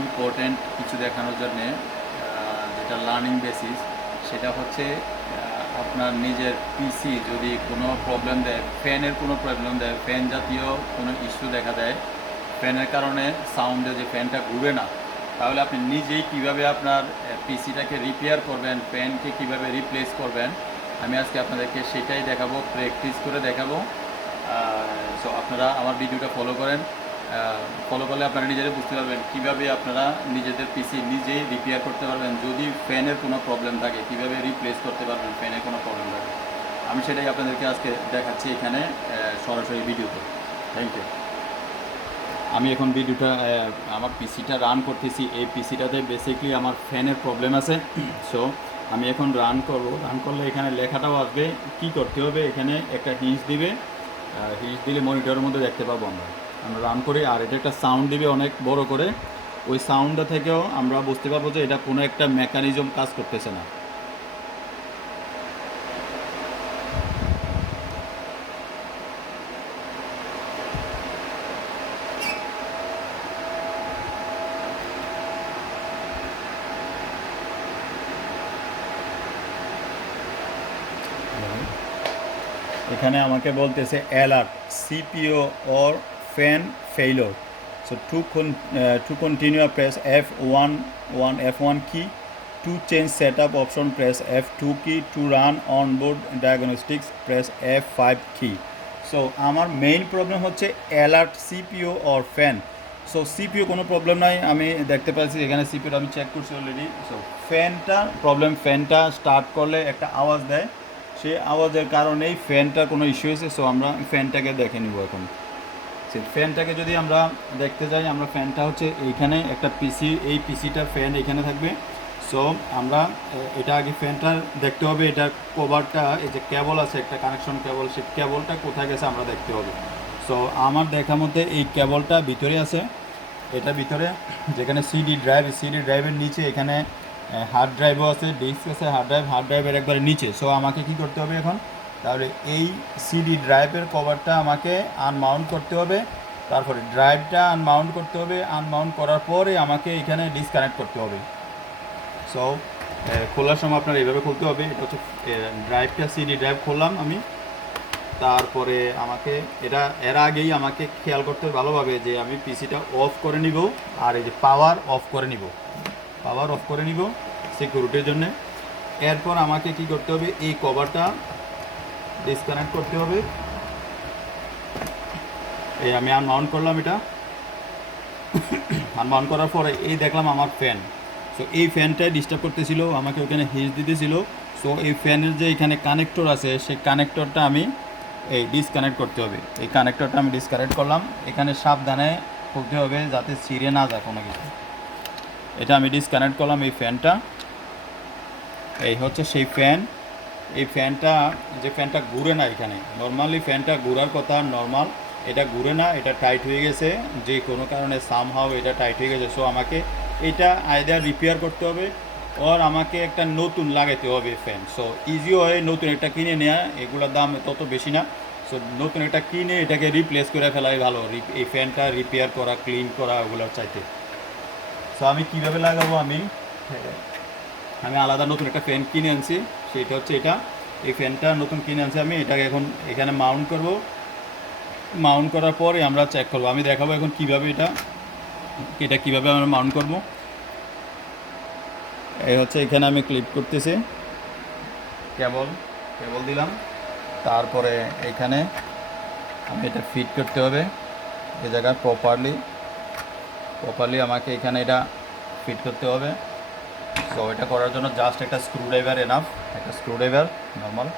Important কিছু দেখানোর জন্যে, যেটা লার্নিং বেসিস, সেটা হচ্ছে আপনার নিজের পিসি যদি কোনো প্রবলেম দেয়, ফ্যানের কোনো প্রবলেম দেয়, ফ্যান জাতীয় কোনো ইস্যু দেখা দেয়, ফ্যানের কারণে সাউন্ডে যে ফ্যানটা ঘুরে না, তাহলে আপনি নিজেই কিভাবে আপনার পিসিটাকে রিপেয়ার করবেন, ফ্যানকে কিভাবে রিপ্লেস করবেন, আমি আজকে আপনাদেরকে সেটাই দেখাবো, প্র্যাকটিস করে দেখাবো। সো আপনারা আমার ভিডিওটা ফলো করেন। ফলো করলে আপনারা নিজেরাই বুঝতে পারবেন কীভাবে আপনারা নিজেদের পিসি নিজেই রিপেয়ার করতে পারবেন। যদি ফ্যানের কোনো প্রবলেম থাকে কীভাবে রিপ্লেস করতে পারবেন, ফ্যানের কোনো প্রবলেম থাকে, আমি সেটাই আপনাদেরকে আজকে দেখাচ্ছি এখানে সরাসরি ভিডিওতে। Thank you. আমি এখন ভিডিওটা আমার পিসিটা রান করতেছি। এই পিসিটাতে বেসিকলি আমার ফ্যানের প্রবলেম আছে। সো আমি এখন রান করব। রান করলে এখানে লেখাটাও আসবে, কি করতে হবে, এখানে একটা হিঞ্চ দিবে, হিঞ্চ দিলে মনিটরের মধ্যে দেখতে পাবো আমরা রান করি। আর এটা একটা সাউন্ড দিবে অনেক বড় করে, ওই সাউন্ডটা থেকেও আমরা বুঝতে পারবো যে এটা কোনো একটা মেকানিজম কাজ করতেছে না। এখানে আমাকে বলতেছে alert CPU or fan failure. So to continue press F1 key, to change setup option press F2 key, to run onboard diagnostics press F5 key. So আমার মেইন প্রবলেম হচ্ছে alert CPU or fan. So CPU কোনো problem নাই, আমি দেখতে পাচ্ছি এখানে CPU আমি check করছি অলরেডি। সো ফ্যানটা প্রবলেম, ফ্যানটা স্টার্ট করলে একটা আওয়াজ দেয়, সেই আওয়াজের কারণেই ফ্যানটার কোনো ইস্যু হয়েছে। সো আমরা ফ্যানটাকে দেখে নিব এখন। সেই ফ্যানটাকে যদি আমরা দেখতে যাই, আমরা ফ্যানটা হচ্ছে এইখানে একটা পিসি, এই পিসিটার ফ্যান এখানে থাকবে। সো আমরা এটা আগে ফ্যানটা দেখতে হবে, এটার কভারটা, এই যে কেবল আছে একটা কানেকশন কেবল, সেই কেবলটা কোথায় গেছে আমরা দেখতে হবে। সো আমার দেখার মধ্যে এই কেবলটা ভিতরে আছে, এটা ভিতরে যেখানে সিডি ড্রাইভের নিচে এখানে হার্ড ড্রাইভও আছে, ডিস্ক আছে, হার্ড ড্রাইভের একবারে নিচে। সো আমাকে কি করতে হবে এখন, তাহলে এই সিডি ড্রাইভের কভারটা আমাকে আনমাউন্ট করতে হবে, তারপরে ড্রাইভটা আনমাউন্ট করতে হবে, আনমাউন্ট করার পরে আমাকে এখানে ডিসকানেক্ট করতে হবে। সো খোলার সময় আপনার এইভাবে খুলতে হবে। এটা হচ্ছে ড্রাইভটা, সিডি ড্রাইভ খুললাম আমি, তারপরে আমাকে এটা এর আগেই আমাকে খেয়াল করতে হবে ভালোভাবে যে আমি পিসিটা অফ করে নিব, আর এই যে পাওয়ার অফ করে নিব সিকিউরিটির জন্য। এরপর আমাকে কি করতে হবে, এই কভারটা ডিসকানেক্ট করতে হবে। এই আমি আনমাউন্ট করলাম, এটা আনমাউন্ট করার পরে এই দেখলাম আমার ফ্যান। সো এই ফ্যানটাই ডিস্টার্ব করতেছিল, আমাকে ওখানে হিট দিতেছিল। সো এই ফ্যানের যে এখানে কানেক্টর আছে, সেই কানেক্টরটা আমি এই ডিসকানেক্ট করতে হবে। এই কানেক্টরটা আমি ডিসকানেক্ট করলাম, এখানে সাবধানে খুলতে হবে যাতে ছিঁড়ে না যায় কোনো কিছু। এটা আমি ডিসকানেক্ট করলাম। এই ফ্যানটা, এই হচ্ছে সেই ফ্যান। এই ফ্যানটা, যে ফ্যানটা ঘুরে না, এখানে নর্মালি ফ্যানটা ঘোরার কথা নর্মাল, এটা ঘুরে না, এটা টাইট হয়ে গেছে, যে কোনো কারণে সামহাও এটা টাইট হয়ে গেছে। সো আমাকে এটা আইদার রিপেয়ার করতে হবে, ওর আমাকে একটা নতুন লাগাইতে হবে ফ্যান। সো ইজি হয় নতুন একটা কিনে নেওয়া, এগুলোর দাম তত বেশি না। সো নতুন একটা কিনে এটাকে রিপ্লেস করে ফেলাই ভালো, এই ফ্যানটা রিপেয়ার করা, ক্লিন করা, ওগুলোর চাইতে। সো আমি কীভাবে লাগাবো, আমি আলাদা নতুন একটা ফ্যান কিনে আনছি, সেটা হচ্ছে এটা। এই ফ্যানটা নতুন কিনে আনছি আমি, এটাকে এখন এখানে মাউন্ট করব। মাউন্ট করার পরে আমরা চেক করব, আমি দেখাবো এখন কীভাবে এটা কীভাবে আমরা মাউন্ট করব। এই হচ্ছে এখানে আমি ক্লিপ করতেছি, কেবল দিলাম, তারপরে এখানে আমি এটা ফিট করতে হবে এই জায়গায় প্রপারলি আমাকে এখানে এটা ফিট করতে হবে। সো এটা করার জন্য জাস্ট একটা স্ক্রুড্রাইভার এনাফ, একটা স্ক্রুড্রাইভার নর্মাল।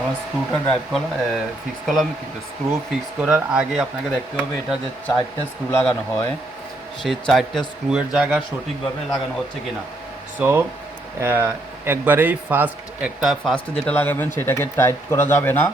আমার স্ক্রুটা ড্রাইভ করলাম, ফিক্স করলাম, কিন্তু স্ক্রু ফিক্স করার আগে আপনাকে দেখতে হবে এটা যে 4টা স্ক্রু লাগানো হয় সেই 4টা স্ক্রুয়ের জায়গা সঠিকভাবে লাগানো হচ্ছে কিনা। সো একবারেই ফার্স্ট যেটা লাগাবেন সেটাকে টাইট করা যাবে না,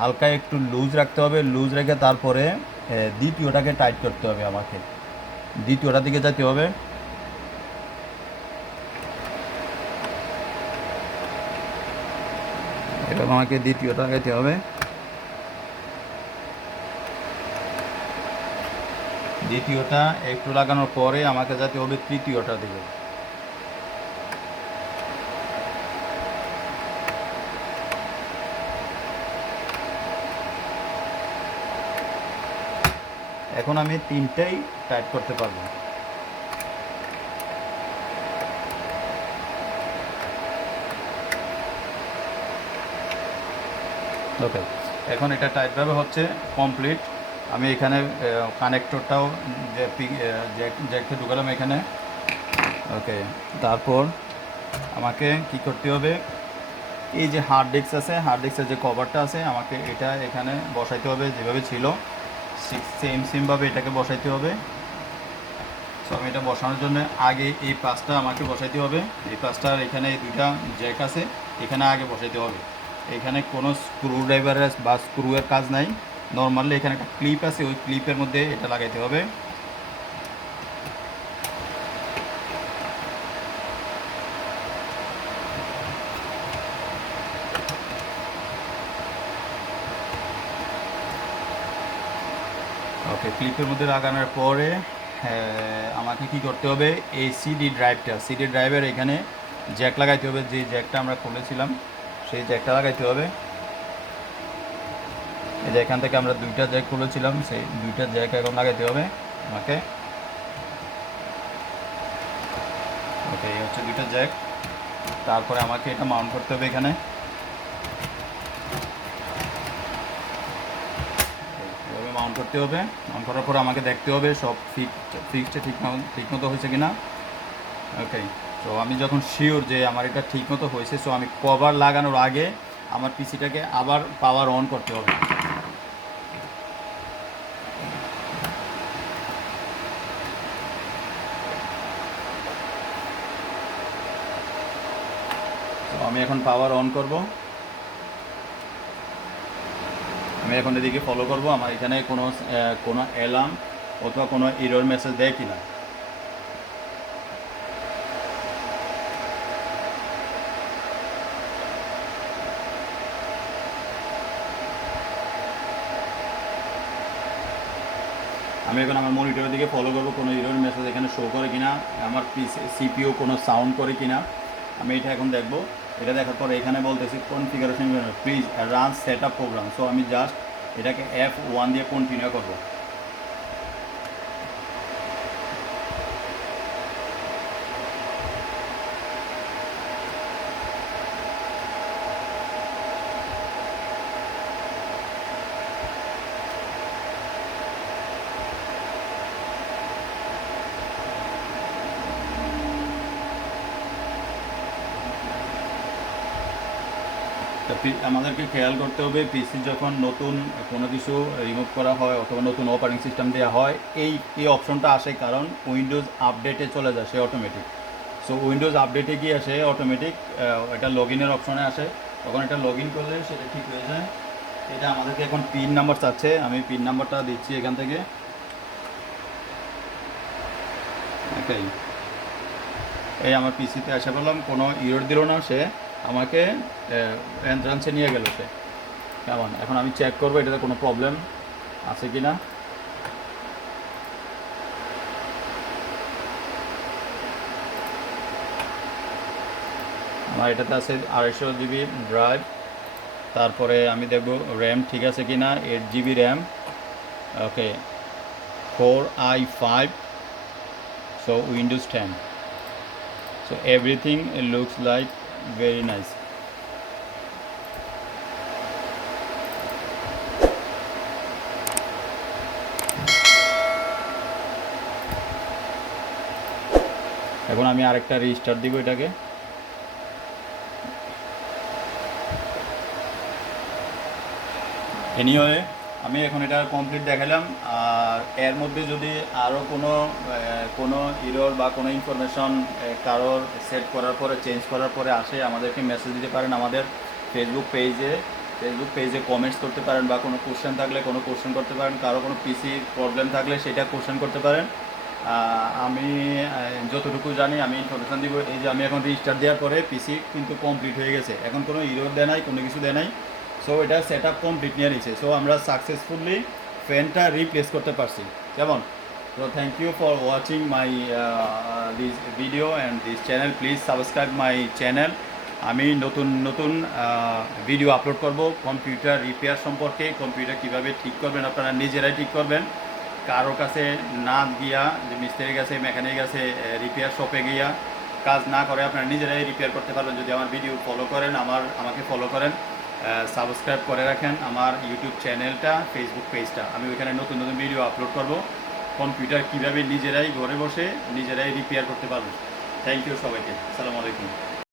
হালকা একটু লুজ রাখতে হবে, লুজ রেখে তারপরে দ্বিতীয়টাকে টাইট করতে হবে, আমাকে দ্বিতীয়টার দিকে যেতে হবে। এবার আমাকে দ্বিতীয়টা লাগাইতে হবে, দ্বিতীয়টা একটু লাগানোর পরে আমাকে যেতে হবে তৃতীয়টা দিকে। এখন আমি 3টাই টাইট করতে পারবো। ওকে, এখন এটা টাইটভাবে হচ্ছে কমপ্লিট। আমি এখানে কানেক্টরটাও জ্যাকটা ঢুকালাম এখানে। ওকে, তারপর আমাকে কি করতে হবে, এই যে হার্ড ডিস্ক আছে, হার্ড ডিস্কের যে কভারটা আছে আমাকে এটা এখানে বসাইতে হবে, যেভাবে ছিল সেমভাবে এটাকে বসাইতে হবে। সো আমি এটা বসানোর জন্য আগে এই পাশটা আমাকে বসাইতে হবে, এই পাশটার এখানে এই 2টা জ্যাক আছে, এখানে আগে বসাইতে হবে। এখানে কোনো স্ক্রু ড্রাইভারের বা স্ক্রুয়ের কাজ নাই, নর্মালি এখানে একটা ক্লিপ আছে, ওই ক্লিপের মধ্যে এটা লাগাইতে হবে। ওকে, ক্লিপের মধ্যে লাগানোর পরে আমাকে কি করতে হবে, এই সিডি ড্রাইভের এখানে জ্যাক লাগাইতে হবে, যে জ্যাকটা আমরা খুলেছিলাম সেই জ্যাকটা লাগাইতে হবে। এই যে এখান থেকে আমরা 2টা জ্যাক খুলেছিলাম, সেই 2টা জ্যাক এখন লাগাইতে হবে আমাকে। ওকে, এই হচ্ছে 2টা জ্যাক। তারপরে আমাকে এটা মাউন্ট করতে হবে এখানে। এভাবে মাউন্ট করতে হবে, মাউন্ট করার পর আমাকে দেখতে হবে সব ফিক্সড ঠিক মতো হয়েছে কিনা। ওকে, তো আমি যখন শিওর যে আমার এটা ঠিক মতো হয়েছে, সো আমি কভার লাগানোর আগে আমার পিসিটাকে আবার পাওয়ার অন করতে হবে। তো আমি এখন পাওয়ার অন করব, আমি এখন এদিকে ফলো করব আমার এখানে কোনো অ্যালার্ম অথবা কোনো এরর মেসেজ দেয় কিনা। আমি এখন আমার মনিটরের দিকে ফলো করবো কোনো এরর মেসেজ এখানে শো করে কিনা, আমার সিপিইউ কোনো সাউন্ড করে কিনা, আমি এটা এখন দেখবো। এটা দেখার পর এখানে বলতেছি configuration please run set up program. So আমি জাস্ট এটাকে F1 দিয়ে কন্টিনিউ করবো। আমাদেরকে খেয়াল করতে হবে পিসি যখন নতুন কোনো কিছু রিমুভ করা হয় অথবা নতুন অপারেটিং সিস্টেম দেওয়া হয়, এই অপশনটা আসে কারণ উইন্ডোজ আপডেটে চলে যায় সে অটোমেটিক। সো উইন্ডোজ আপডেটে গিয়ে আসে অটোমেটিক এটা লগ ইনের অপশনে আসে, তখন এটা লগ ইন করলে সেটা ঠিক হয়ে যায়। এটা আমাদেরকে এখন পিন নাম্বার চাচ্ছে, আমি পিন নাম্বারটা দিচ্ছি এখান থেকে। ওকে, এই আমার পিসিতে আসা বললাম, কোনো ইরর দিল না সে, আমাকে এন্ট্রান্সে নিয়ে গেল সে। কেমন, এখন আমি চেক করবো এটাতে কোনো প্রবলেম আছে কি না। আমার এটাতে আছে 250 GB ড্রাইভ, তারপরে আমি দেখব র্যাম ঠিক আছে কি না, 8 GB র্যাম। ওকে, 4i5, so Windows 10, so everything looks like very nice. এখন আমি আরেকটা রিস্টার্ট দিব এটাকে। এনিওয়ে আমি এখন এটা কমপ্লিট দেখালাম। আর এর মধ্যে যদি আরও কোনো ইরর বা কোনো ইনফরমেশন কারোর সেট করার পরে চেঞ্জ করার পরে আসে, আমাদেরকে মেসেজ দিতে পারেন আমাদের ফেসবুক পেজে কমেন্টস করতে পারেন, বা কোনো কোশ্চেন থাকলে কোনো কোশ্চেন করতে পারেন, কারো কোনো পিসির প্রবলেম থাকলে সেটা কোশ্চেন করতে পারেন। আমি যতটুকু জানি আমি ইনফরমেশান দিব। এই যে আমি এখন রেজিস্টার দেওয়ার পরে পিসি কিন্তু কমপ্লিট হয়ে গেছে, এখন কোনো ইরর দেয় নাই, কোনো কিছু দেয় নাই। সো এটা সেট আপ কমপ্লিট নিয়ে নিচ্ছে। সো আমরা সাকসেসফুলি ফ্যানটা রিপ্লেস করতে পারছি কেমন। তো thank you for watching my this video and this channel. Please subscribe my channel. আমি নতুন নতুন ভিডিও আপলোড করব কম্পিউটার রিপেয়ার সম্পর্কে। কম্পিউটার কীভাবে ঠিক করবেন, আপনারা নিজেরাই ঠিক করবেন, কারো কাছে না গিয়া, যে মিস্ত্রির কাছে, মেকানিকের কাছে, রিপেয়ার শপে গিয়া কাজ না করে আপনারা নিজেরাই রিপেয়ার করতে পারবেন যদি আমার ভিডিও ফলো করেন, আমাকে ফলো করেন, সাবস্ক্রাইব করে রাখেন আমার ইউটিউব চ্যানেলটা, ফেসবুক পেজটা। আমি ওইখানে নতুন নতুন ভিডিও আপলোড করব কম্পিউটার কীভাবে নিজেরাই ঘরে বসে নিজেরাই রিপেয়ার করতে পারবেন। থ্যাংক ইউ সবাইকে। আসসালামু আলাইকুম।